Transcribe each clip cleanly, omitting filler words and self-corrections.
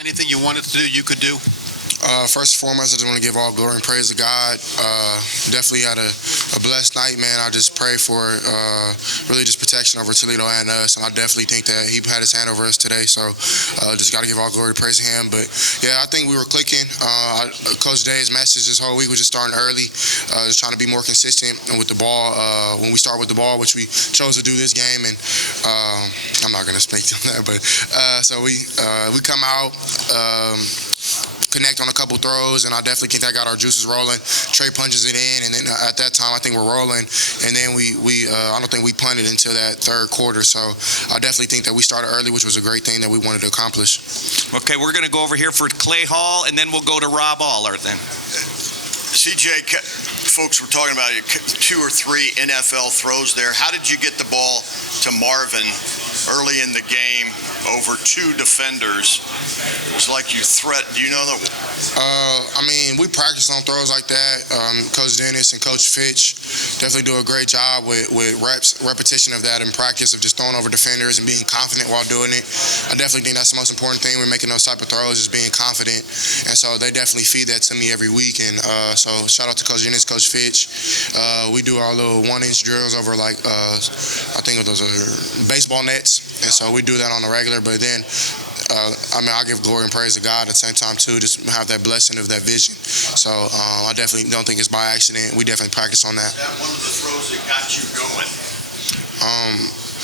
Anything you wanted to do, you could do? First and foremost, I just want to give all glory and praise to God. Definitely had a blessed night, man. I just pray for really just protection over Toledo and us, and I definitely think that he had his hand over us today, so just got to give all glory and praise to him. But, yeah, I think we were clicking. Coach Day's message this whole week was just starting early, just trying to be more consistent with the ball. When we start with the ball, which we chose to do this game, and I'm not going to speak on that, but so we come out, connect on a couple throws, and I definitely think that got our juices rolling. Trey punches it in, and then at that time, I think we're rolling. And then I don't think we punted until that third quarter. So I definitely think that we started early, which was a great thing that we wanted to accomplish. Okay, we're going to go over here for Clay Hall, and then we'll go to Rob Aller then. CJ, folks were talking about 2 or 3 NFL throws there. How did you get the ball to Marvin early in the game over 2 defenders? It's like you do you know that? I mean, we practice on throws like that. Coach Dennis and Coach Fitch definitely do a great job with repetition of that in practice, of just throwing over defenders and being confident while doing it. I definitely think that's the most important thing when making those type of throws, is being confident. And so they definitely feed that to me every week. And so shout out to Coach Dennis, Coach Fitch. We do our little 1-inch drills over I think those are baseball nets. And so we do that on a regular. But then, I give glory and praise to God at the same time too, just have that blessing of that vision. So I definitely don't think it's by accident. We definitely practice on that. Is that one of the throws that got you going?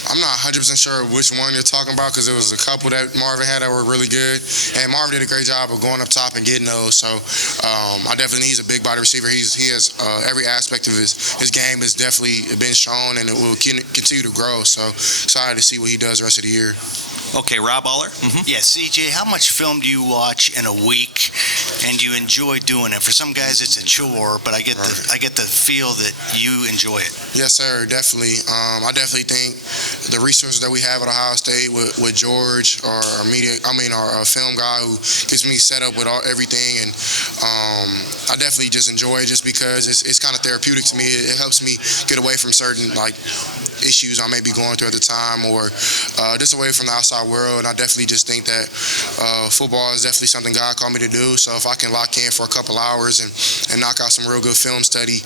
I'm not 100% sure which one you're talking about, because there was a couple that Marvin had that were really good, and Marvin did a great job of going up top and getting those. So he's a big body receiver. He has every aspect of his game has definitely been shown, and it will continue to grow. So excited to see what he does the rest of the year. Okay, Rob Aller. Yeah, CJ, how much film do you watch in a week, and do you enjoy doing it? For some guys, it's a chore, but I get the feel that you enjoy it. Yes, sir, definitely. I definitely think the resources that we have at Ohio State with George, our film guy who gets me set up with everything, and I definitely just enjoy it just because it's kind of therapeutic to me. It helps me get away from certain issues I may be going through at the time, or just away from the outside world. And I definitely just think that football is definitely something God called me to do. So if I can lock in for a couple hours and knock out some real good film study,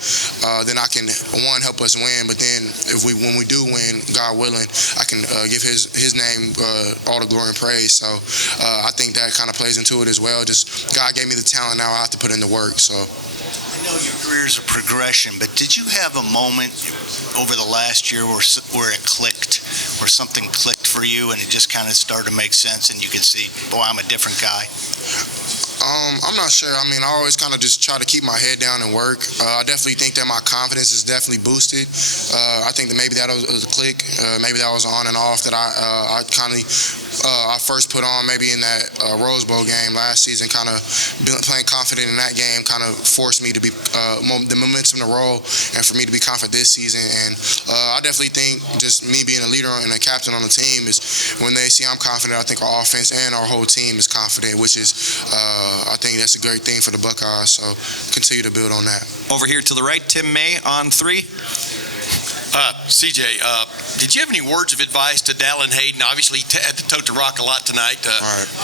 then I can, one, help us win. But then when we do win, God willing, I can give his name all the glory and praise. So I think that kind of plays into it as well. Just God gave me the talent, now I have to put in the work. So I know your career is a progression, but did you have a moment over the last year where it clicked, where something clicked for you and it just kind of started to make sense and you could see, boy, I'm a different guy? I'm not sure. I mean, I always kind of just try to keep my head down and work. I definitely think that my confidence is definitely boosted. I think that maybe that was a click. Maybe that was on and off that I first put on maybe in that Rose Bowl game last season. Kind of playing confident in that game kind of forced me to be the momentum to roll, and for me to be confident this season. And I definitely think just me being a leader and a captain on the team is when they see I'm confident, I think our offense and our whole team is confident, which is I think that's a great thing for the Buckeyes. So continue to build on that. Over here to the right, Tim May on 3. CJ, did you have any words of advice to Dallin Hayden? Obviously, he had to tote the rock a lot tonight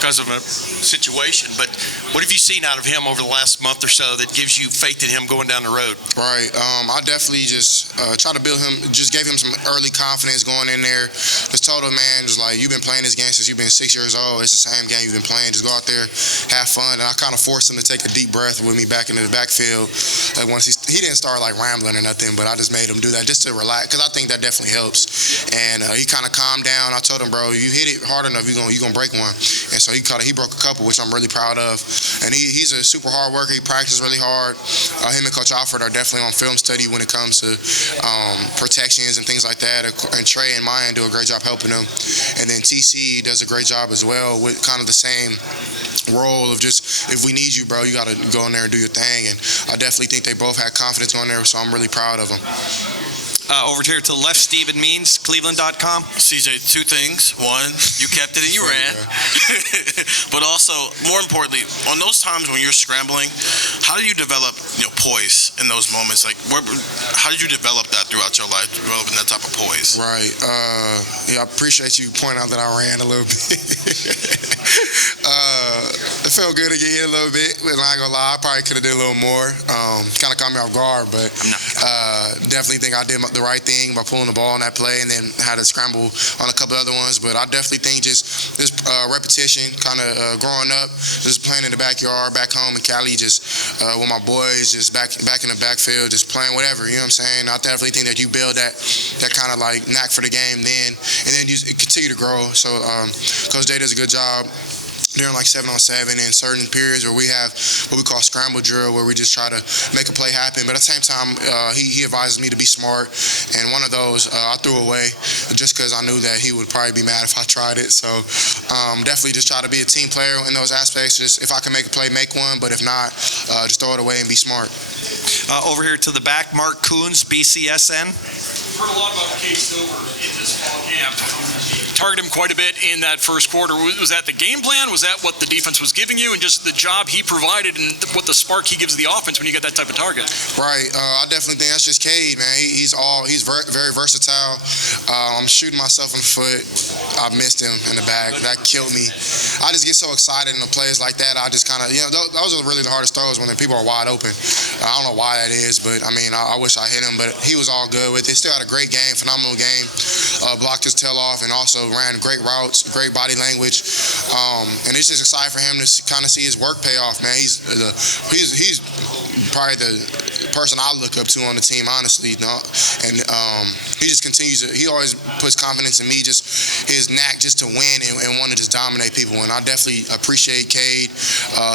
because of a situation, but what have you seen out of him over the last month or so that gives you faith in him going down the road? Right. I definitely just try to build him, just gave him some early confidence going in there. Just told him, man, just like, you've been playing this game since you've been 6 years old. It's the same game you've been playing. Just go out there, have fun. And I kind of forced him to take a deep breath with me back into the backfield. Like once he didn't start like rambling or nothing, but I just made him do that just to relax, because I think that definitely helps. And he kind of calmed down. I told him, bro, you hit it hard enough, you're gonna break one. And so he broke a couple, which I'm really proud of. And he's a super hard worker. He practices really hard. Him and Coach Alfred are definitely on film study when it comes to protections and things like that. And Trey and Mayan do a great job helping him. And then TC does a great job as well with kind of the same role of just, if we need you, bro, you got to go in there and do your thing. And I definitely think they both had confidence on there, so I'm really proud of them. Over here to the left, Stephen Means, Cleveland.com. CJ, 2 things. One, you kept it and you ran. But also, more importantly, on those times when you're scrambling, how do you develop poise in those moments? Like, how did you develop that throughout your life, developing that type of poise? Right. I appreciate you pointing out that I ran a little bit. felt good to get hit a little bit, but I'm not gonna lie, I probably could have did a little more. Kind of caught me off guard, but definitely think I did the right thing by pulling the ball on that play, and then had to scramble on a couple other ones. But I definitely think just this repetition, kind of growing up, just playing in the backyard, back home in Cali, just with my boys, just back in the backfield, just playing whatever. You know what I'm saying? I definitely think that you build that kind of like knack for the game then, and then you continue to grow. So Coach Day does a good job during like 7-on-7 and certain periods where we have what we call scramble drill, where we just try to make a play happen. But at the same time, he advises me to be smart, and one of those I threw away just because I knew that he would probably be mad if I tried it. So definitely just try to be a team player in those aspects. Just if I can make a play, make one, but if not, just throw it away and be smart. Over here to the back, Mark Coons, BCSN. Heard a lot about Cade Stover in this fall camp. Targeted him quite a bit in that first quarter. Was that the game plan? Was that what the defense was giving you, and just the job he provided and what the spark he gives the offense when you get that type of target? Right. I definitely think that's just Cade, man. He's very versatile. I'm shooting myself in the foot. I missed him in the back. That killed me. I just get so excited in the plays like that. I just kind of, those are really the hardest throws when the people are wide open. I don't know why that is, but I mean, I wish I hit him, but he was all good with it. Still had a great game, phenomenal game. Blocked his tail off and also ran great routes, great body language. And it's just exciting for him to kind of see his work pay off, man. He's probably the person I look up to on the team, honestly. And he just continues to, he always puts confidence in me, just his knack just to win and want to just dominate people. And I definitely appreciate Cade.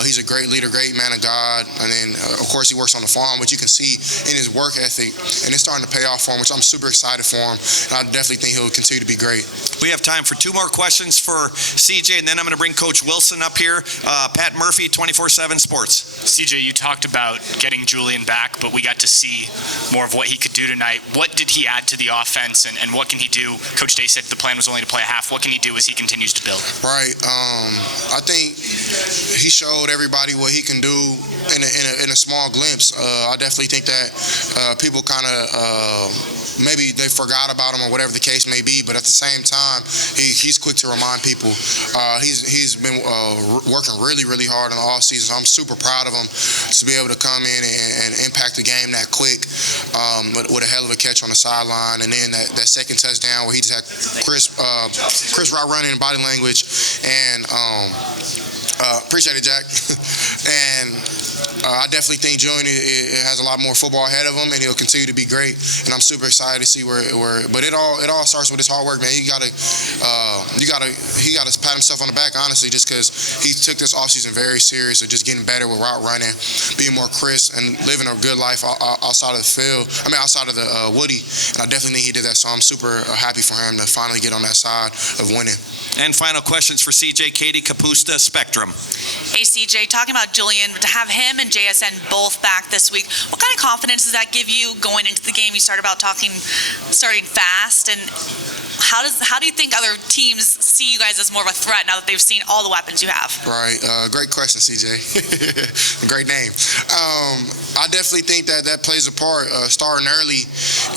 He's a great leader, great man of God. And then, of course, he works on the farm, but you can see in his work ethic, and it's starting to pay off for him, which I'm super excited for him. And I definitely think he'll continue to be great. We have time for 2 more questions for CJ, and then I'm going to bring Coach Wilson up here. Pat Murphy, 24/7 Sports. CJ, you talked about getting Julian back, but we got to see more of what he could do tonight. What did he add to the offense, and what can he do? Coach Day said the plan was only to play a half. What can he do as he continues to build? Right. I think he showed everybody what he can do in a small glimpse. I definitely think that people kind of maybe they forgot about him or whatever the case may be, but at the same time, he's quick to remind people. He's been working really, really hard in the offseason, so I'm super proud of him to be able to come in and impact the game that quick with a hell of a catch on the sideline, and then that second touchdown where he just had Chris route running and body language, and appreciate it, Jack. And I definitely think Julian has a lot more football ahead of him, and he'll continue to be great. And I'm super excited to see where. But it all starts with his hard work, man. He gotta pat himself on the back, honestly, just because he took this offseason very serious of just getting better with route running, being more crisp, and living a good life outside of the field. I mean, outside of the Woody. And I definitely think he did that. So I'm super happy for him to finally get on that side of winning. And final questions for CJ, Katie Capusta, Spectrum. Hey CJ, talking about Julian, to have him and JSN both back this week, what kind of confidence does that give you going into the game? You started about starting fast, and how do you think other teams see you guys as more of a threat now that they've seen all the weapons you have? Right, great question, CJ. Great name. I definitely think that plays a part. Starting early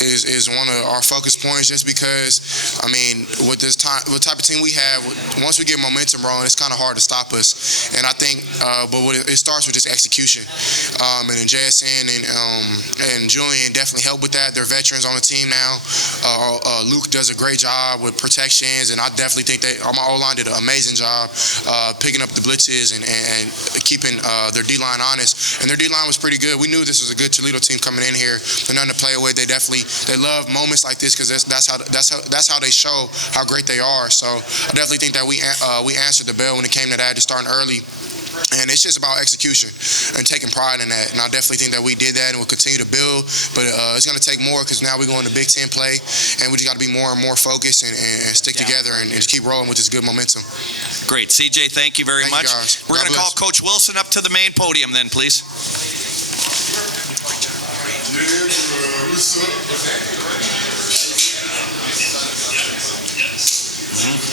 is one of our focus points, just because, I mean, with this type of team we have, once we get momentum rolling, it's kind of hard to stop us. And I think, but it starts with just execution. And then JSN and Julian definitely help with that. They're veterans on the team now. Luke does a great job with protections, and I definitely think my O-line did an amazing job picking up the blitzes and keeping their D-line honest. And their D-line was pretty good. We knew this was a good Toledo team coming in here. They're nothing to play with. They love moments like this, because that's how they show how great they are. So I definitely think that we answered the bell when it came to that, just starting early. And it's just about execution and taking pride in that. And I definitely think that we did that, and we'll continue to build. But it's going to take more, because now we're going to Big Ten play, and we just got to be more and more focused and stick together and just keep rolling with this good momentum. Great. CJ, thank you very much. We're going to call Coach Wilson up to the main podium then, please. Mm-hmm.